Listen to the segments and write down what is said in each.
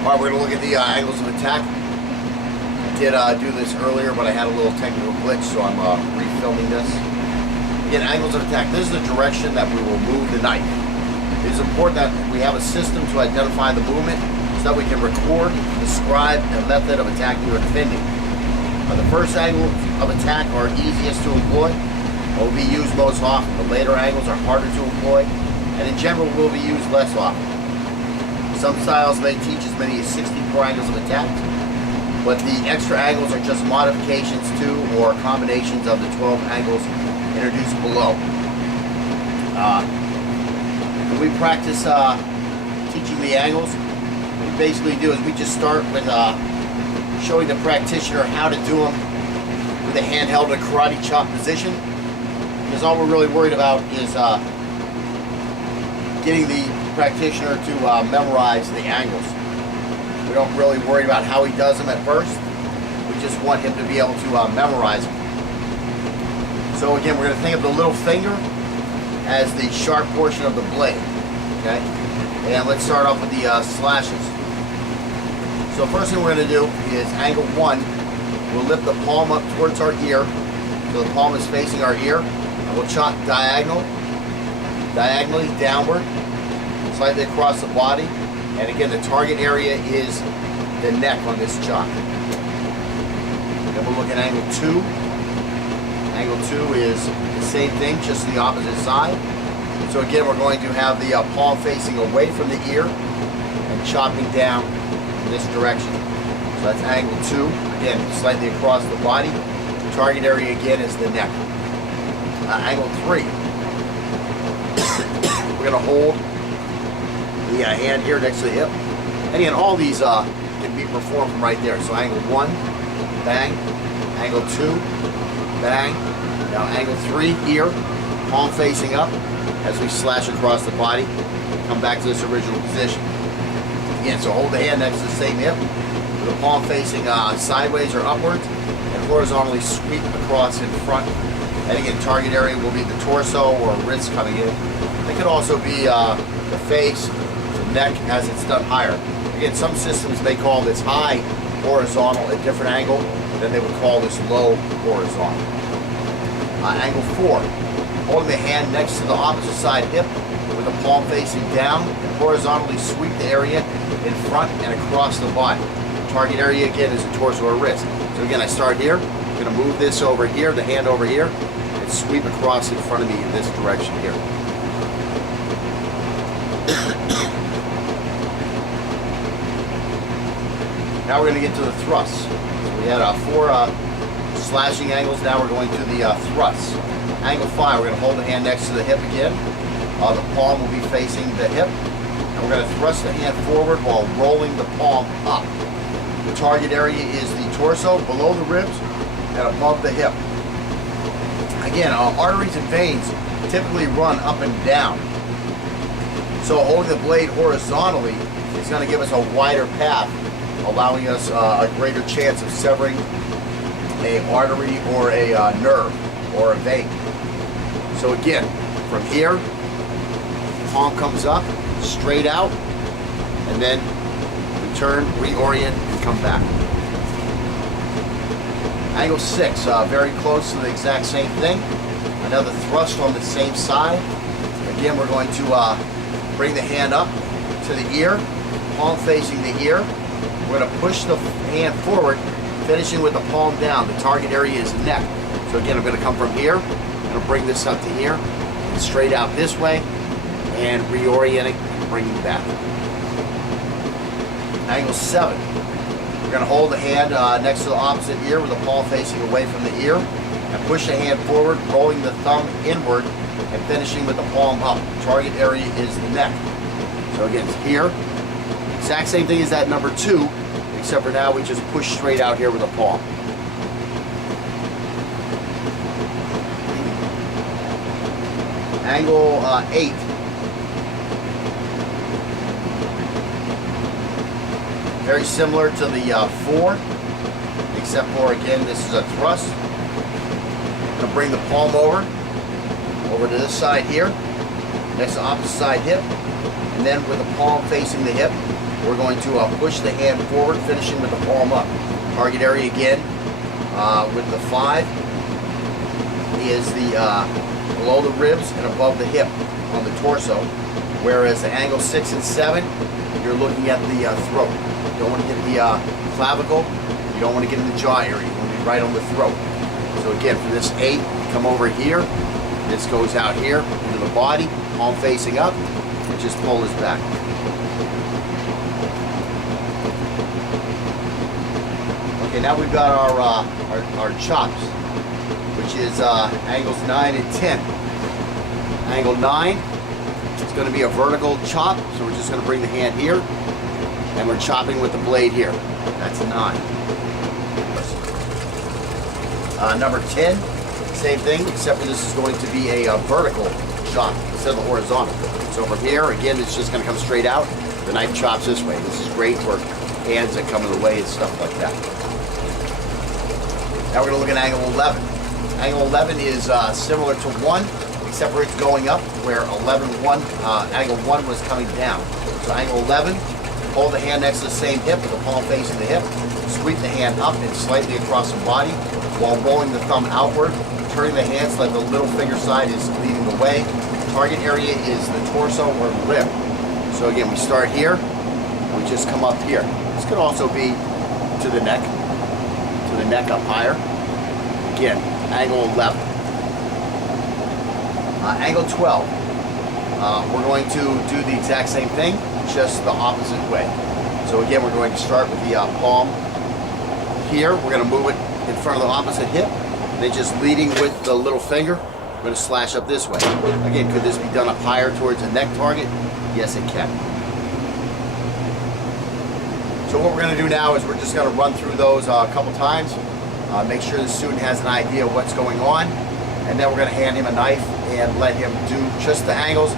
All right, we're gonna look at the angles of attack. I did do this earlier, but I had a little technical glitch, so I'm refilming this. Again, angles of attack. This is the direction that we will move the knife. It is important that we have a system to identify the movement so that we can record, describe a method of attacking or defending. The first angle of attack are easiest to employ, will be used most often. The later angles are harder to employ, and in general will be used less often. Some styles may teach as many as 64 angles of attack, but the extra angles are just modifications to or combinations of the 12 angles introduced below. When we practice teaching the angles, what we basically do is we just start with showing the practitioner how to do them with a hand held in a karate chop position, because all we're really worried about is getting the practitioner to memorize the angles. We don't really worry about how he does them at first. We just want him to be able to memorize them. So again, we're going to think of the little finger as the sharp portion of the blade. Okay, and let's start off with the slashes. So first thing we're going to do is angle 1. We'll lift the palm up towards our ear, so the palm is facing our ear, and we'll chop diagonally downward, slightly across the body, and again the target area is the neck on this chop. Then we'll look at angle 2. Angle 2 is the same thing, just the opposite side. So again, we're going to have the palm facing away from the ear and chopping down in this direction. So that's angle 2. Again, slightly across the body. The target area again is the neck. Angle 3. We're going to hold the hand here next to the hip. And again, all these can be performed from right there. So angle 1, bang. Angle 2, bang. Now angle 3 here, palm facing up as we slash across the body. Come back to this original position. Again, so hold the hand next to the same hip, with the palm facing sideways or upwards, and horizontally sweep across in front. And again, target area will be the torso or wrist coming in. It could also be the face, the neck as it's done higher. Again, some systems may call this high horizontal at a different angle, then they would call this low horizontal. Angle 4, holding the hand next to the opposite side hip with the palm facing down and horizontally sweep the area in front and across the body. Target area again is the torso or wrist. So again, I start here, I'm going to move this over here, the hand over here, and sweep across in front of me in this direction here. Now we're going to get to the thrusts. So we had 4 slashing angles. Now we're going to the thrusts. Angle 5, we're going to hold the hand next to the hip again. The palm will be facing the hip. And we're going to thrust the hand forward while rolling the palm up. The target area is the torso, below the ribs, and above the hip. Again, arteries and veins typically run up and down. So holding the blade horizontally is going to give us a wider path, allowing us a greater chance of severing an artery or a nerve or a vein. So again, from here, palm comes up, straight out, and then we turn, reorient, and come back. Angle 6, very close to the exact same thing. Another thrust on the same side. Again, we're going to bring the hand up to the ear, palm facing the ear. We're going to push the hand forward, finishing with the palm down. The target area is neck. So again, I'm going to come from here, I'm going to bring this up to here, and straight out this way, and reorienting and bringing back. Angle 7. We're going to hold the hand next to the opposite ear with the palm facing away from the ear, and push the hand forward, rolling the thumb inward, and finishing with the palm up. Target area is the neck. So again, it's here. Exact same thing as that number 2, except for now we just push straight out here with the palm. Angle 8. Very similar to the 4, except for again this is a thrust. I'm going to bring the palm over to this side here, next to the opposite side hip, and then with the palm facing the hip, we're going to push the hand forward, finishing with the palm up. Target area again with the 5 is the below the ribs and above the hip on the torso, whereas the angle 6 and 7, you're looking at the throat. You don't want to get the clavicle, you don't want to get in the jaw area, you want to be right on the throat. So again, for this 8, come over here, this goes out here into the body, palm facing up, and just pull this back. Okay, now we've got our chops, which is angles 9 and 10. Angle 9, it's going to be a vertical chop, so we're just going to bring the hand here, and we're chopping with the blade here. That's 9. Number 10, same thing, except for this is going to be a vertical chop instead of a horizontal. So from here, again, it's just going to come straight out. The knife chops this way. This is great for hands that come in the way and stuff like that. Now we're going to look at angle 11. Angle 11 is similar to 1, except for it's going up, where angle 1 was coming down. So angle 11, hold the hand next to the same hip with the palm facing the hip, sweep the hand up and slightly across the body while rolling the thumb outward, turning the hand so that the little finger side is leading the way. Target area is the torso or rib. So again, we start here, we just come up here. This could also be to the neck up higher. Again, angle 11. Angle 12. We're going to do the exact same thing, just the opposite way. So again, we're going to start with the palm here. We're going to move it in front of the opposite hip. Then just leading with the little finger, we're going to slash up this way. Again, could this be done up higher towards the neck target? Yes, it can. So what we're going to do now is we're just going to run through those a couple times, make sure the student has an idea of what's going on, and then we're going to hand him a knife and let him do just the angles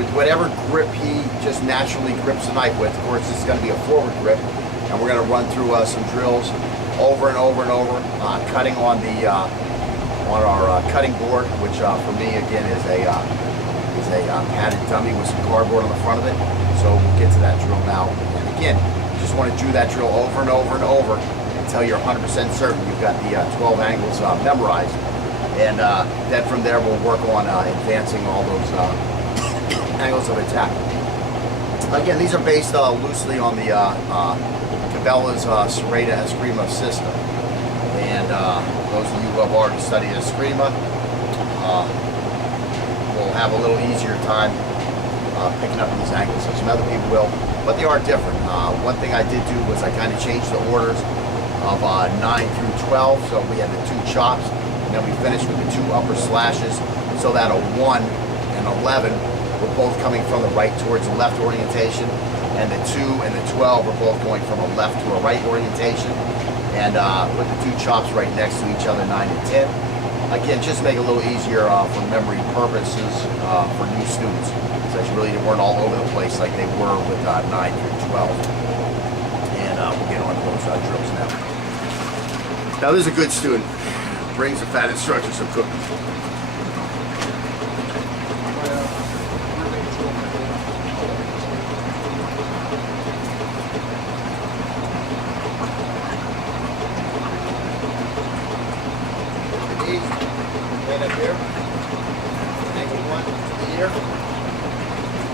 with whatever grip he just naturally grips the knife with. Of course, this is going to be a forward grip, and we're going to run through some drills over and over and over, cutting on our cutting board, which for me again is a padded dummy with some cardboard on the front of it. So we'll get to that drill now. And again, you just want to do that drill over and over and over until you're 100% certain you've got the 12 angles memorized. And then from there we'll work on advancing all those angles of attack. Again, these are based loosely on the Cabela's Serrata Eskrima system. And those of you who have already studied Eskrima will have a little easier time picking up these angles, so some other people will, but they are different. One thing I did do was I kind of changed the orders of 9 through 12, so we had the 2 chops, and then we finished with the 2 upper slashes, so that a 1 and 11 were both coming from the right towards the left orientation, and the 2 and the 12 were both going from a left to a right orientation, and with the 2 chops right next to each other, 9 and 10. Again, just make it a little easier for memory purposes for new students, since really they weren't all over the place like they were with 9 through 12. And we'll get on to those drills now. Now this is a good student. Brings the fat instructor some cookies. Right up here. Angle 1 to the ear.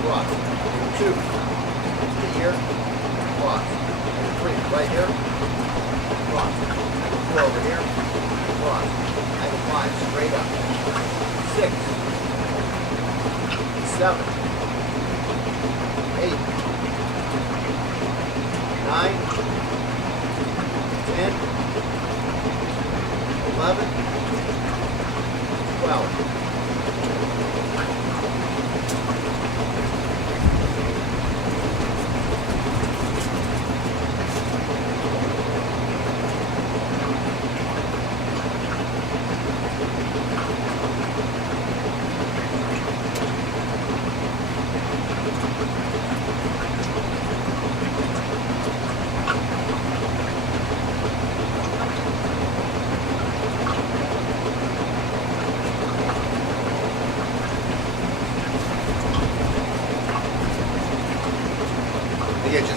Cross. Angle 2 to the ear. Cross. Angle 3 right here. Cross. Angle 4 over here. Cross. Angle 5 straight up. 6. 7. 8. 9. 10. 11. 12.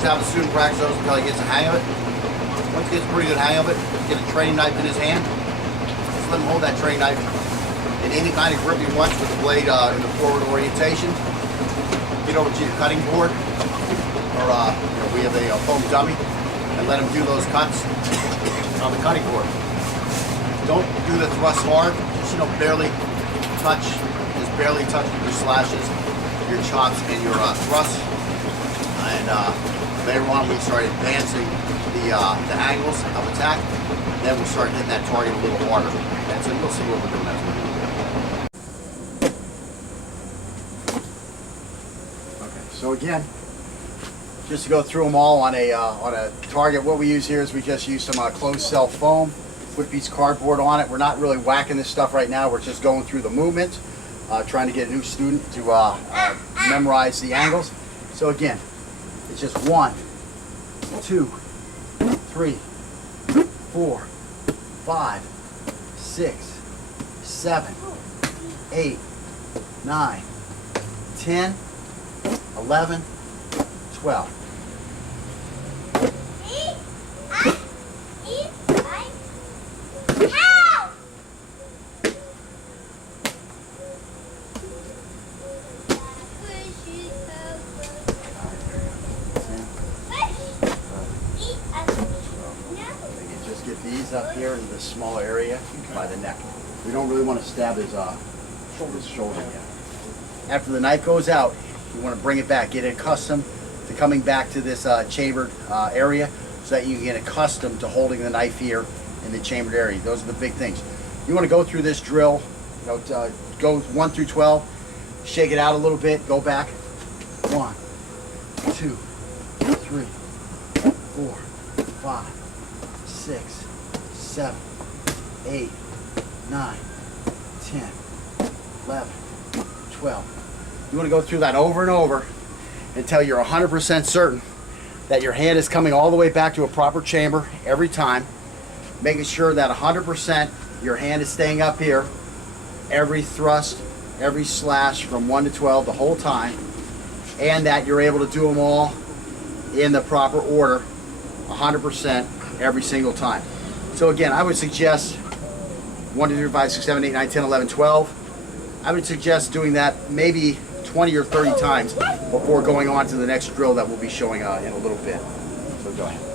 have the student practice those until he gets a hang of it. Once he gets a pretty good hang of it, get a training knife in his hand. Just let him hold that training knife in any kind of grip he wants with the blade in the forward orientation. Get over to your cutting board, or we have a foam dummy, and let him do those cuts on the cutting board. Don't do the thrust hard, just barely touch, your slashes, your chops, and your thrusts. And later on, we start advancing the angles of attack. Then we'll start hitting that target a little harder. And so you'll see what we're doing as we do. Okay, so again, just to go through them all on a target, what we use here is we just use some closed cell foam, put a piece of cardboard on it. We're not really whacking this stuff right now. We're just going through the movement, trying to get a new student to memorize the angles. So again, it's just 1, 2, 3, 4, 5, 6, 7, 8, 9, 10, 11, 12. Get these up here in this small area by the neck. We don't really want to stab his shoulder yet. After the knife goes out, you want to bring it back. Get accustomed to coming back to this chambered area so that you can get accustomed to holding the knife here in the chambered area. Those are the big things. You want to go through this drill, go 1 through 12, shake it out a little bit, go back. 1, 2, 3, 4, 5, 6, 7, 8, 9, 10, 11, 12. You want to go through that over and over until you're 100% certain that your hand is coming all the way back to a proper chamber every time, making sure that 100% your hand is staying up here, every thrust, every slash from 1 to 12 the whole time, and that you're able to do them all in the proper order 100% every single time. So again, I would suggest 1, 2, 3, 4, 5, 6, 7, 8, 9, 10, 11, 12. I would suggest doing that maybe 20 or 30 times before going on to the next drill that we'll be showing in a little bit. So go ahead.